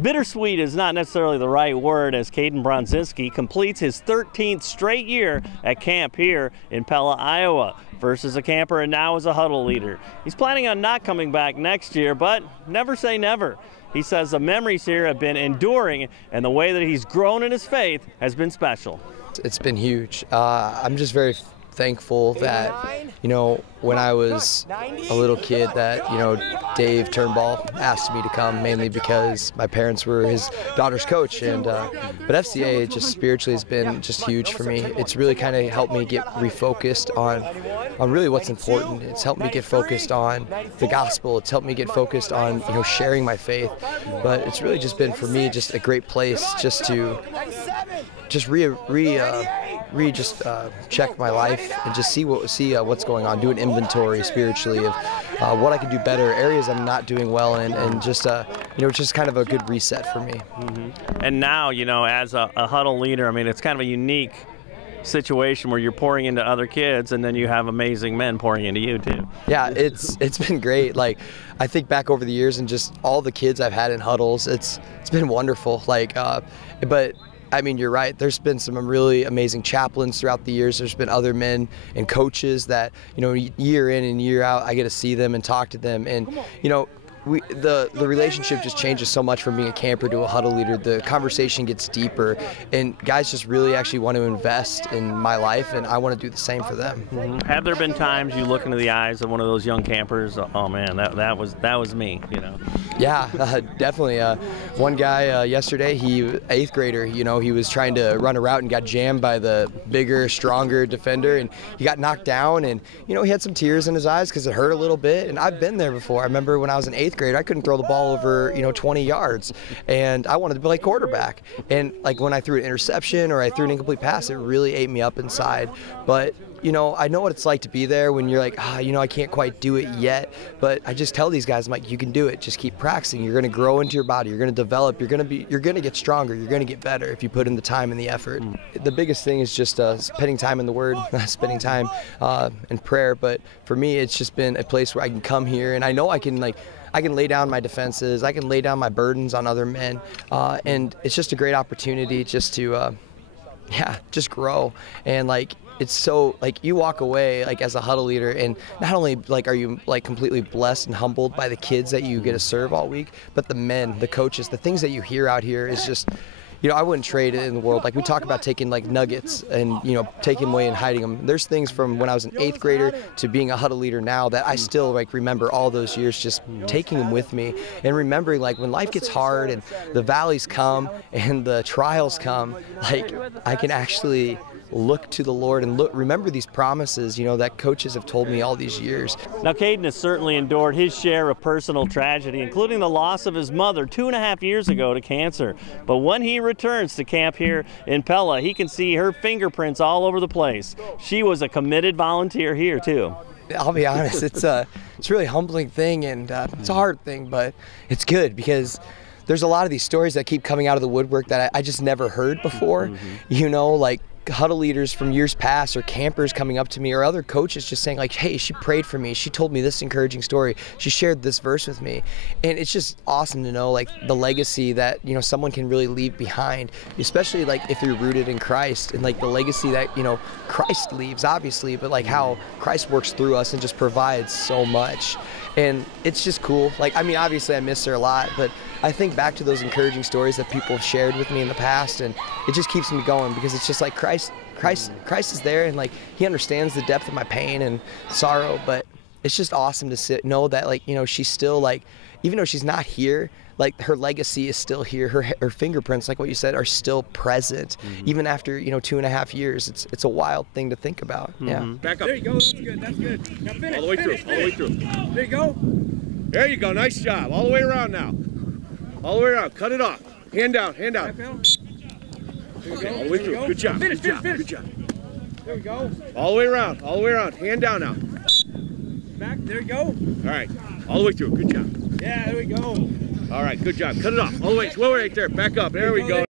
Bittersweet is not necessarily the right word, as Kaden Bronzynski completes his 13th straight year at camp here in Pella, Iowa. First as a camper and now as a huddle leader. He's planning on not coming back next year, but never say never. He says the memories here have been enduring, and the way that he's grown in his faith has been special. It's been huge. I'm just very thankful that, when I was a little kid that, Dave Turnball asked me to come, mainly because my parents were his daughter's coach. And but FCA just spiritually has been just huge for me. It's really kind of helped me get refocused on really what's important. It's helped me get focused on the gospel. It's helped me get focused on, sharing my faith. But it's really just been, for me, just a great place just to check my life and just see what's going on, do an inventory spiritually of what I can do better, areas I'm not doing well in, and just kind of a good reset for me. Mm-hmm. And now, as a huddle leader, it's kind of a unique situation where you're pouring into other kids, and then you have amazing men pouring into you too. Yeah, it's been great. Like, I think back over the years and just all the kids I've had in huddles, it's been wonderful. But you're right. There's been some really amazing chaplains throughout the years. There's been other men and coaches that, year in and year out, I get to see them and talk to them. And, the relationship just changes so much from being a camper to a huddle leader. The conversation gets deeper, and guys just really actually want to invest in my life, and I want to do the same for them. Mm-hmm. Have there been times you look into the eyes of one of those young campers, oh man, that was me, Yeah, definitely. One guy yesterday, eighth grader, he was trying to run a route and got jammed by the bigger, stronger defender, and he got knocked down, and he had some tears in his eyes because it hurt a little bit. And I've been there before. I remember when I was in eighth grade, I couldn't throw the ball over 20 yards, and I wanted to play quarterback. And when I threw an interception or I threw an incomplete pass, it really ate me up inside. But I know what it's like to be there when you're like, I can't quite do it yet. But I just tell these guys, I'm like, you can do it. Just keep practicing. You're going to grow into your body. You're going to develop. You're going to get stronger. You're going to get better if you put in the time and the effort. The biggest thing is just spending time in the Word, spending time in prayer. But for me, it's just been a place where I can come here, and I know I can lay down my defenses. I can lay down my burdens on other men. And it's just a great opportunity just to, just grow. And it's so, you walk away as a huddle leader, and not only are you completely blessed and humbled by the kids that you get to serve all week, but the men, the coaches, the things that you hear out here is just, I wouldn't trade it in the world. We talk about taking nuggets and, taking them away and hiding them. There's things from when I was an eighth grader to being a huddle leader now that I still remember all those years, just taking them with me and remembering when life gets hard and the valleys come and the trials come, I can actually look to the Lord and remember these promises, that coaches have told me all these years. Now, Kaden has certainly endured his share of personal tragedy, including the loss of his mother 2.5 years ago to cancer. But when he returns to camp here in Pella, he can see her fingerprints all over the place. She was a committed volunteer here, too. I'll be honest, it's a really humbling thing, and it's a hard thing, but it's good because there's a lot of these stories that keep coming out of the woodwork that I just never heard before. Huddle leaders from years past, or campers coming up to me, or other coaches just saying hey, she prayed for me, she told me this encouraging story, she shared this verse with me. And it's just awesome to know the legacy that someone can really leave behind, especially if you're rooted in Christ, and the legacy that Christ leaves, obviously, but how Christ works through us and just provides so much. And it's just cool. Obviously I miss her a lot, but I think back to those encouraging stories that people have shared with me in the past, and it just keeps me going, because it's just Christ is there, and he understands the depth of my pain and sorrow. But it's just awesome to know that she's still even though she's not here, her legacy is still here. Her fingerprints, what you said, are still present, even after 2.5 years. It's a wild thing to think about. Yeah. Back up. There you go. That's good. That's good. Now finish. All the way through. All the way through. There you go. There you go. Nice job. All the way around now. All the way around. Cut it off. Hand down. Hand down. Okay. All the way through. Good job. Finish. Finish. Good job. There we go. All the way around. All the way around. Hand down now. Back. There you go. All right. All the way through. Good job. Yeah. There we go. All right. Good job. Cut it off. All the way. Slow right there. Back up. There we go.